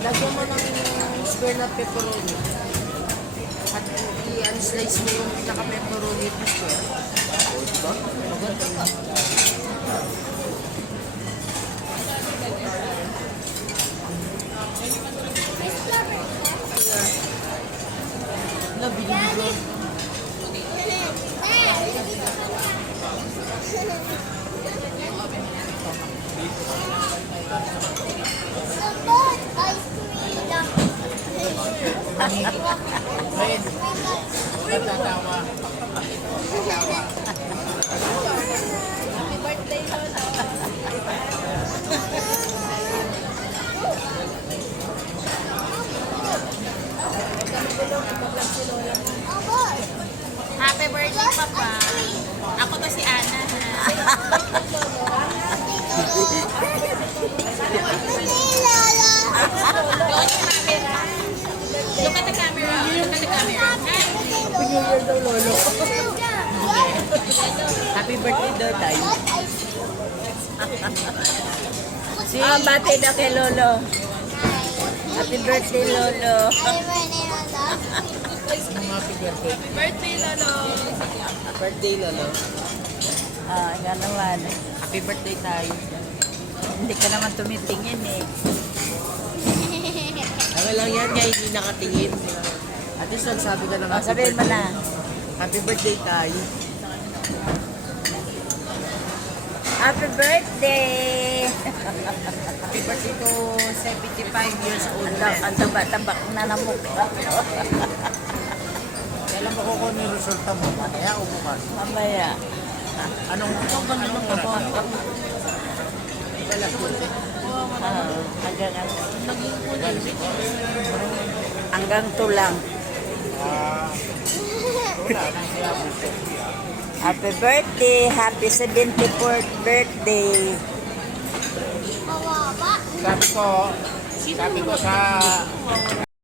Lagyan mo ng square na pepperoni. At i-slice mo yung pinaka-pepperoni na square. O, diba? Maganda ka. Nabili ko. Friend, natatawa. Happy birthday, Lola. Happy birthday, Papa. Ako to si Ana. Look at the camera. Look at the camera. Happy New Year daw, Lolo. Happy birthday daw tayo. Bati na kay Lolo. Happy birthday, Lolo. Happy birthday. Birthday, Lolo. Birthday, Lolo. Nga naman. Happy birthday tayo. Hindi ka naman tumitingin eh. Okay lang yan, kaya hindi nakatingin. At least nagsabi ka na Sabihin mo na. Happy birthday tayo. Happy birthday! Happy birthday to 75 years old. Ang taba-tabak na na mukha. Kailan ba kukuha yung resulta mo? Mamaya o bukas? Mamaya. Anong oras? Alas 12. Hanggang tulang. Happy birthday! Happy 74th birthday! Mawaba. Sabi ko sa